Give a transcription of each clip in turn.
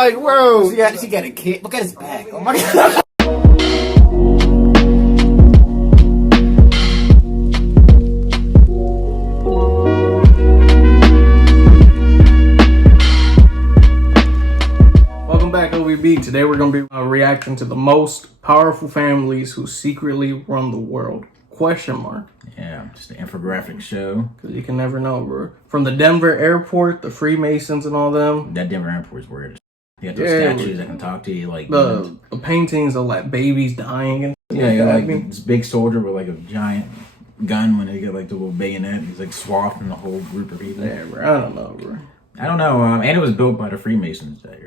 like, bro, yeah, she got a kid. Look at his back. Oh my god. Welcome back, OVB. Today we're going to be reacting to the most powerful families who secretly run the world. Question mark. Yeah, just an infographic show. Because you can never know, bro. From the Denver airport, the Freemasons and all them. That Denver airport's weird. You got those statues that can talk to you, like the paintings of like babies dying and like this big soldier with like a giant gun when they get like the little bayonet. He's like swathed in the whole group of people. Yeah, bro. I don't know, bro. I don't know. And it was built by the Freemasons. That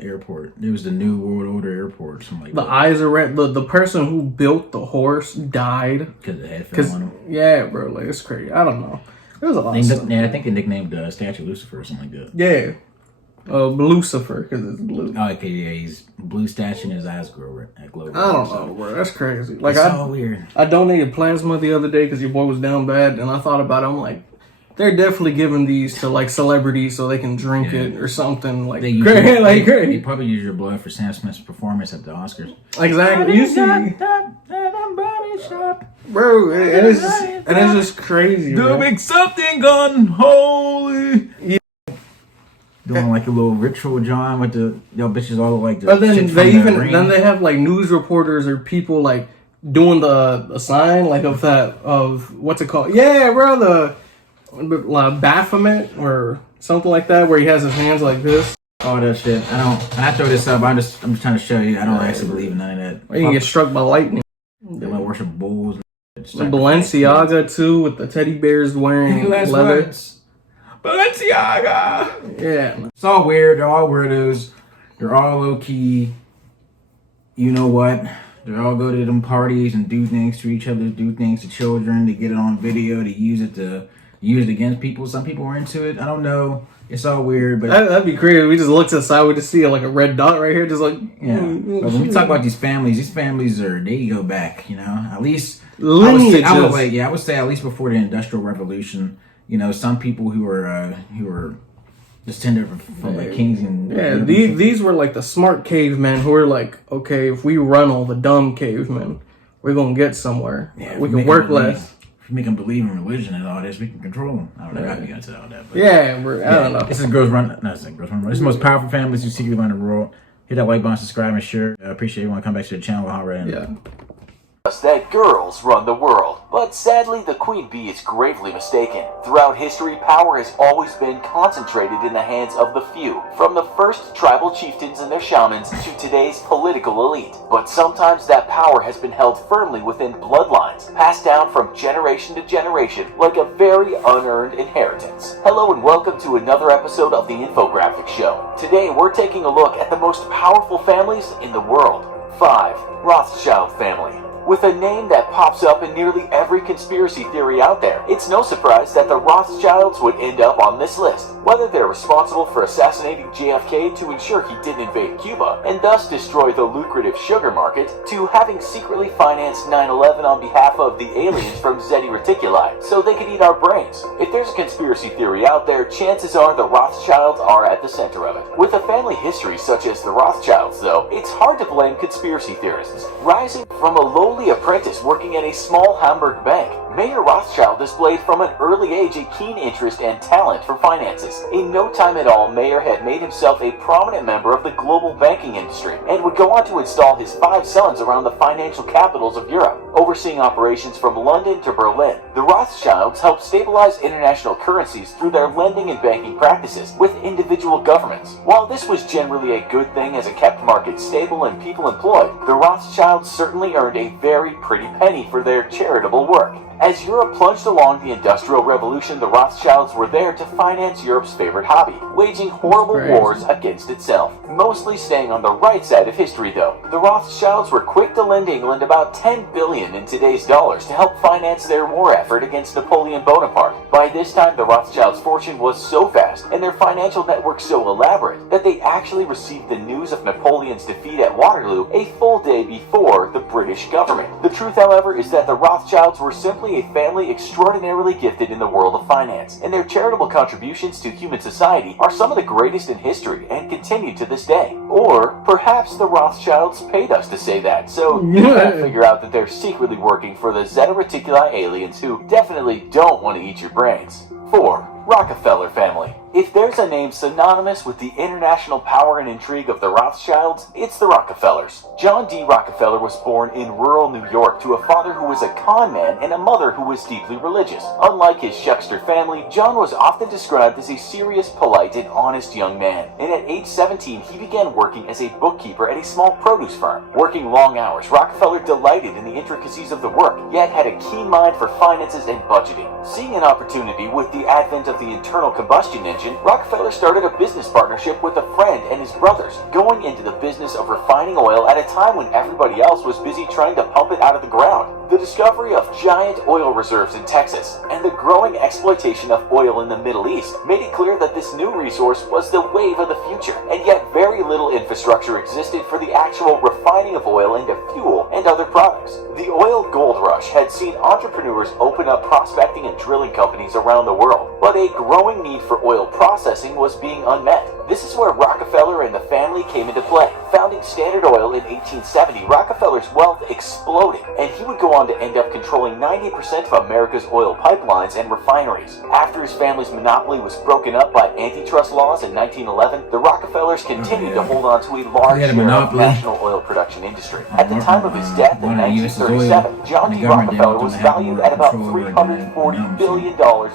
airport. It was the New World Order airport. Something like the that. Eyes are red. The person who built the horse died because the head fell on him. Yeah, bro. Like it's crazy. I don't know. There was a lot of stuff. Yeah, I think they nicknamed the statue Lucifer or something like that. Yeah. Lucifer, because it's blue. Oh, okay, yeah, he's blue statue and his eyes glow. I don't know, bro. That's crazy. Like, it's so weird. I donated plasma the other day because your boy was down bad, and I thought about it. I'm like, they're definitely giving these to like celebrities so they can drink it or something. Like, they probably use your blood for Sam Smith's performance at the Oscars. Exactly. You see, bro, and it's just crazy. Doing something unholy. Yeah. Doing like a little ritual, John, with the bitches all like. But then they have like news reporters or people like doing the sign like of what's it called? Yeah, bro, the Baphomet or something like that, where he has his hands like this. Oh, that shit. I throw this up. I'm just trying to show you. I don't actually believe in none of that. Or you can get struck by lightning. They might worship bulls. Balenciaga too, with the teddy bears wearing leather. Balenciaga. Yeah, it's all weird. They're all weirdos. They're all low key. You know what? They all go to them parties and do things to each other, do things to children. They get it on video. They use it against people. Some people are into it. I don't know. It's all weird, but that'd be crazy. We just look to the side, we just see like a red dot right here, just like yeah. But when we talk about these families they go back. You know, at least lineages. I would say at least before the Industrial Revolution. You know, some people who were descended from like kings and these were like the smart cavemen who were like, okay, if we run all the dumb cavemen, we're gonna get somewhere. Yeah, we can work less. If we make them believe in religion and all this, we can control them. I don't know how to get into all that. But I don't know. This is Girls Run. No, it's not Girls Run. It's the most powerful families who secretly run the world. Hit that like button, subscribe, and share. I appreciate you want to come back to the channel. That girls run the world. But sadly, the queen bee is gravely mistaken. Throughout history, power has always been concentrated in the hands of the few, from the first tribal chieftains and their shamans to today's political elite. But sometimes that power has been held firmly within bloodlines, passed down from generation to generation like a very unearned inheritance. Hello and welcome to another episode of the Infographic Show. Today we're taking a look at the most powerful families in the world. 5. Rothschild family. With a name that pops up in nearly every conspiracy theory out there, it's no surprise that the Rothschilds would end up on this list. Whether they're responsible for assassinating JFK to ensure he didn't invade Cuba, and thus destroy the lucrative sugar market, to having secretly financed 9/11 on behalf of the aliens from Zeti Reticuli, so they could eat our brains. If there's a conspiracy theory out there, chances are the Rothschilds are at the center of it. With a family history such as the Rothschilds, though, it's hard to blame conspiracy theorists. Rising from a lowly apprentice working at a small Hamburg bank, Mayer Rothschild displayed from an early age a keen interest and talent for finances. In no time at all, Mayer had made himself a prominent member of the global banking industry and would go on to install his 5 sons around the financial capitals of Europe, overseeing operations from London to Berlin. The Rothschilds helped stabilize international currencies through their lending and banking practices with individual governments. While this was generally a good thing as it kept markets stable and people employed, the Rothschilds certainly earned a very pretty penny for their charitable work. As Europe plunged along the Industrial Revolution, the Rothschilds were there to finance Europe's favorite hobby, waging horrible wars against itself. Mostly staying on the right side of history, though. The Rothschilds were quick to lend England about $10 billion in today's dollars to help finance their war effort against Napoleon Bonaparte. By this time, the Rothschilds' fortune was so vast and their financial network so elaborate that they actually received the news of Napoleon's defeat at Waterloo a full day before the British government. The truth, however, is that the Rothschilds were simply simply a family extraordinarily gifted in the world of finance, and their charitable contributions to human society are some of the greatest in history and continue to this day. Or perhaps the Rothschilds paid us to say that, so you can figure out that they're secretly working for the Zeta Reticuli aliens who definitely don't want to eat your brains. 4. Rockefeller family. If there's a name synonymous with the international power and intrigue of the Rothschilds, it's the Rockefellers. John D. Rockefeller was born in rural New York to a father who was a con man and a mother who was deeply religious. Unlike his Shuckster family, John was often described as a serious, polite, and honest young man. And at age 17, he began working as a bookkeeper at a small produce farm. Working long hours, Rockefeller delighted in the intricacies of the work, yet had a keen mind for finances and budgeting. Seeing an opportunity with the advent of the internal combustion engine, Rockefeller started a business partnership with a friend and his brothers, going into the business of refining oil at a time when everybody else was busy trying to pump it out of the ground. The discovery of giant oil reserves in Texas and the growing exploitation of oil in the Middle East made it clear that this new resource was the wave of the future, and yet very little infrastructure existed for the actual refining of oil into fuel and other products. The oil gold rush had seen entrepreneurs open up prospecting and drilling companies around the world, but a growing need for oil processing was being unmet. This is where Rockefeller and the family came into play. Founding Standard Oil in 1870, Rockefeller's wealth exploded, and he would go on to end up controlling 90% of America's oil pipelines and refineries. After his family's monopoly was broken up by antitrust laws in 1911, the Rockefellers continued to hold on to a large share of the national oil production industry. At the time of his death in 1937, John D. Rockefeller was valued at about $340 billion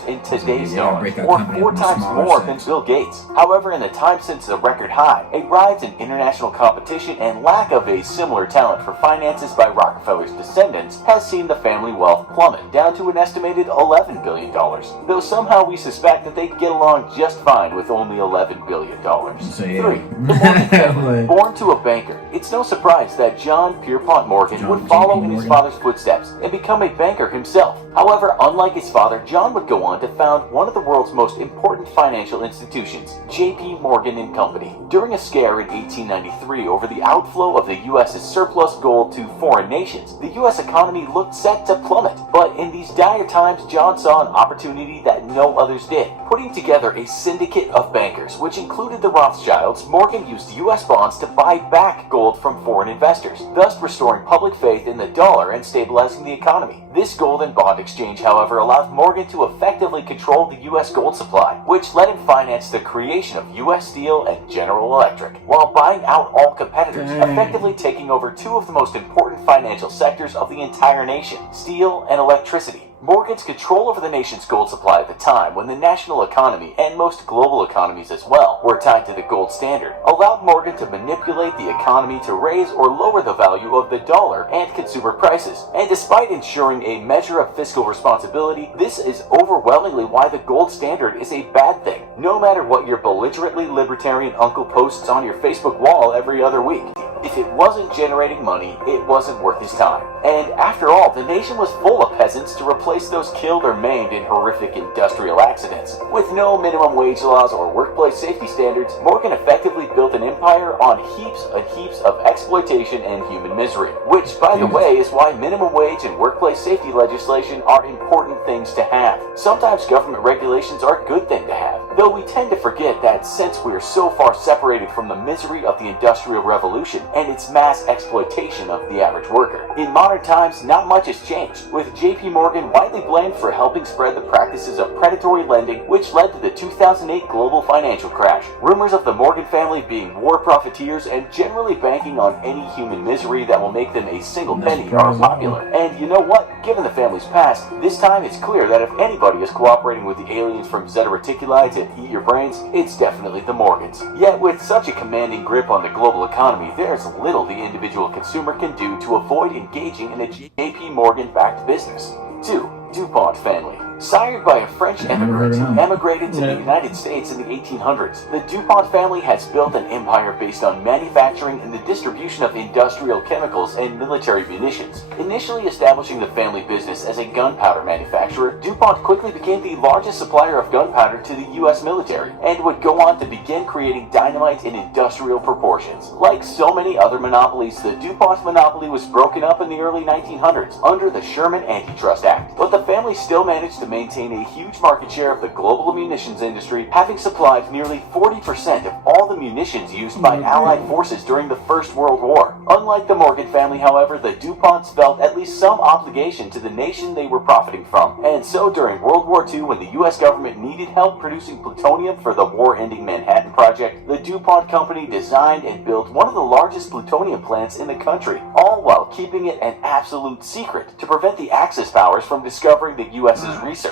in today's dollars, or 4 times more than Bill Gates. However, in the time since the record high, a rise in international competition and lack of a similar talent for finances by Rockefeller's descendants has seen the family wealth plummet down to an estimated $11 billion, though somehow we suspect that they'd get along just fine with only $11 billion. So, yeah. 3. The Morgan family. Born to a banker, it's no surprise that John Pierpont Morgan would follow in his father's footsteps and become a banker himself. However, unlike his father, John would go on to found one of the world's most important financial institutions, J.P. Morgan and Company. During a scare in 1893 over the outflow of the U.S.'s surplus gold to foreign nations, the U.S. economy looked set to plummet. But in these dire times, John saw an opportunity that no others did. Putting together a syndicate of bankers, which included the Rothschilds, Morgan used U.S. bonds to buy back gold from foreign investors, thus restoring public faith in the dollar and stabilizing the economy. This gold and bond exchange, however, allowed Morgan to effectively control the U.S. gold supply, which let him finance the creation of U.S. Steel and General Electric, while buying out all competitors, effectively taking over 2 of the most important financial sectors of the entire nation, steel and electricity. Morgan's control over the nation's gold supply at the time, when the national economy, and most global economies as well, were tied to the gold standard, allowed Morgan to manipulate the economy to raise or lower the value of the dollar and consumer prices. And despite ensuring a measure of fiscal responsibility, this is overwhelmingly why the gold standard is a bad thing, no matter what your belligerently libertarian uncle posts on your Facebook wall every other week. If it wasn't generating money, it wasn't worth his time. And after all, the nation was full of peasants to replace those killed or maimed in horrific industrial accidents. With no minimum wage laws or workplace safety standards, Morgan effectively built an empire on heaps and heaps of exploitation and human misery. Which, by the way, is why minimum wage and workplace safety legislation are important things to have. Sometimes government regulations are a good thing to have, though we tend to forget that since we are so far separated from the misery of the Industrial Revolution and its mass exploitation of the average worker, in modern times not much has changed, with J.P. Morgan widely blamed for helping spread the practices of predatory lending, which led to the 2008 global financial crash. Rumors of the Morgan family being war profiteers and generally banking on any human misery that will make them a single penny are popular. And you know what? Given the family's past, this time it's clear that if anybody is cooperating with the aliens from Zeta Reticuli to eat your brains, it's definitely the Morgans. Yet with such a commanding grip on the global economy, there's little the individual consumer can do to avoid engaging in a J.P. Morgan-backed business. 2. DuPont family. Sired by a French immigrant who emigrated to the Yeah. United States in the 1800s, the DuPont family has built an empire based on manufacturing and the distribution of industrial chemicals and military munitions. Initially establishing the family business as a gunpowder manufacturer, DuPont quickly became the largest supplier of gunpowder to the U.S. military, and would go on to begin creating dynamite in industrial proportions. Like so many other monopolies, the DuPont monopoly was broken up in the early 1900s under the Sherman Antitrust Act, but the family still managed to maintain a huge market share of the global munitions industry, having supplied nearly 40% of all the munitions used by Allied forces during the First World War. Unlike the Morgan family, however, the DuPonts felt at least some obligation to the nation they were profiting from, and so during World War II, when the U.S. government needed help producing plutonium for the war-ending Manhattan Project, the DuPont company designed and built one of the largest plutonium plants in the country, all while keeping it an absolute secret to prevent the Axis powers from discovering the U.S.'s research.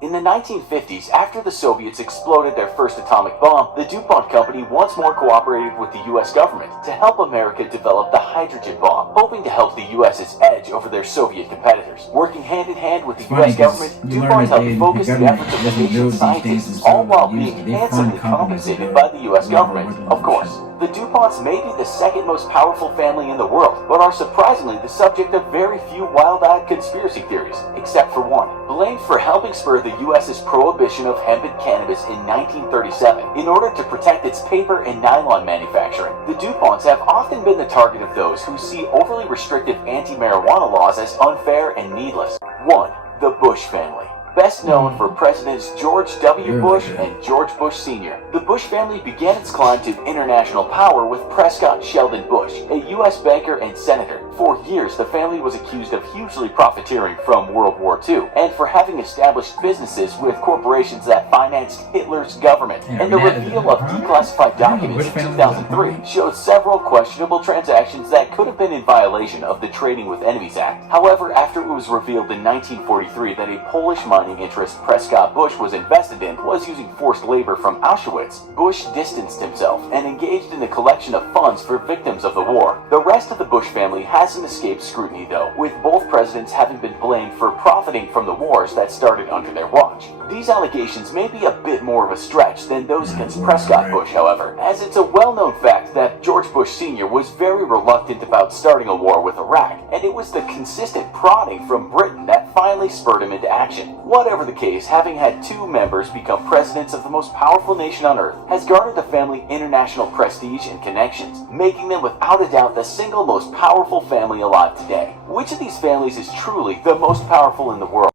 In the 1950s, after the Soviets exploded their first atomic bomb, the DuPont company once more cooperated with the U.S. government to help America develop the hydrogen bomb, hoping to help the U.S.'s edge over their Soviet competitors. Working hand in hand with the U.S. government, DuPont helped focus the efforts of the nation's scientists, all while being handsomely compensated by the U.S. government, of course. The DuPonts may be the second most powerful family in the world, but are surprisingly the subject of very few wild-eyed conspiracy theories, except for one. Blamed for helping spur the U.S.'s prohibition of hemp and cannabis in 1937 in order to protect its paper and nylon manufacturing, the DuPonts have often been the target of those who see overly restrictive anti-marijuana laws as unfair and needless. 1. The Bush family. Best known for Presidents George W. Bush and George Bush Sr., the Bush family began its climb to international power with Prescott Sheldon Bush, a U.S. banker and senator. For years, the family was accused of hugely profiteering from World War II and for having established businesses with corporations that financed Hitler's government. And the reveal of declassified documents in 2003 showed several questionable transactions that could have been in violation of the Trading with Enemies Act. However, after it was revealed in 1943 that a Polish mining interest Prescott Bush was invested in was using forced labor from Auschwitz, Bush distanced himself and engaged in the collection of funds for victims of the war. The rest of the Bush family hasn't escaped scrutiny though, with both presidents having been blamed for profiting from the wars that started under their watch. These allegations may be a bit more of a stretch than those against Prescott Bush, however, as it's a well-known fact that George Bush Sr. was very reluctant about starting a war with Iraq, and it was the consistent prodding from Britain that finally spurred him into action. Whatever the case, having had two members become presidents of the most powerful nation on earth has garnered the family international prestige and connections, making them without a doubt the single most powerful family alive today. Which of these families is truly the most powerful in the world?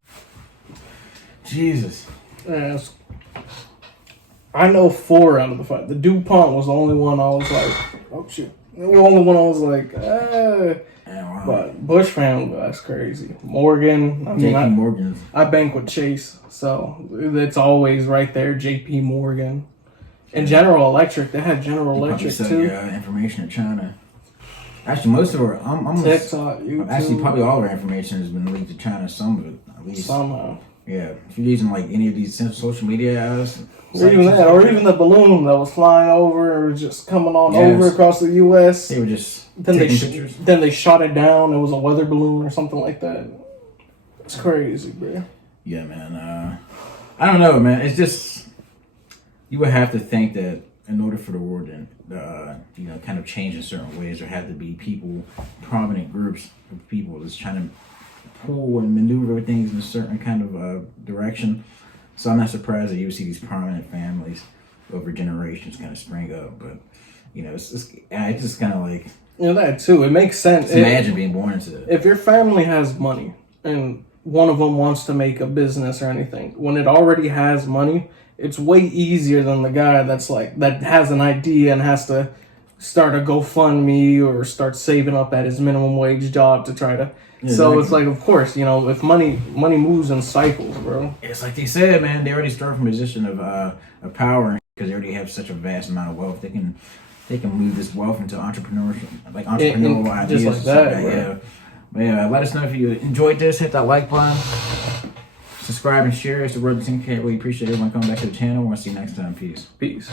Jesus. Yes. I know 4 out of the 5. The DuPont was the only one I was like, oh shit. The only one I was like, Wow. But Bush family, that's crazy. Morgan, I mean, JP Morgan's. I bank with Chase, so it's always right there. JP Morgan. And General Electric, they had General Electric Sell too. your information to China. Actually, most of our, TikTok, YouTube. actually, probably all of our information has been leaked to China. Some of it, at least. Somehow. Yeah, if you're using like any of these social media apps, Or even that, or even the balloon that was flying over, or just coming on Yes. over across the U.S. they were just Then taking pictures. then they shot it down. It was a weather balloon or something like that. It's crazy, bro. Yeah, man. I don't know, man. It's just you would have to think that in order for the world to, kind of change in certain ways, there have to be people, prominent groups of people that's trying to pull and maneuver things in a certain kind of direction. So I'm not surprised that you would see these prominent families over generations kind of spring up. But it's just kind of like That too. It makes sense. imagine being born into it. If your family has money and one of them wants to make a business or anything, when it already has money, it's way easier than the guy that has an idea and has to start a GoFundMe or start saving up at his minimum wage job to try to. So it's like, of course, if money moves in cycles, bro. It's like they said, man. They already start from a position of power because they already have such a vast amount of wealth. They can move this wealth into entrepreneurship, like entrepreneurial ideas. Just like that, yeah. But yeah, let us know if you enjoyed this. Hit that like button. Subscribe and share. It's the Road to 10K. I really appreciate everyone coming back to the channel. We'll see you next time. Peace. Peace.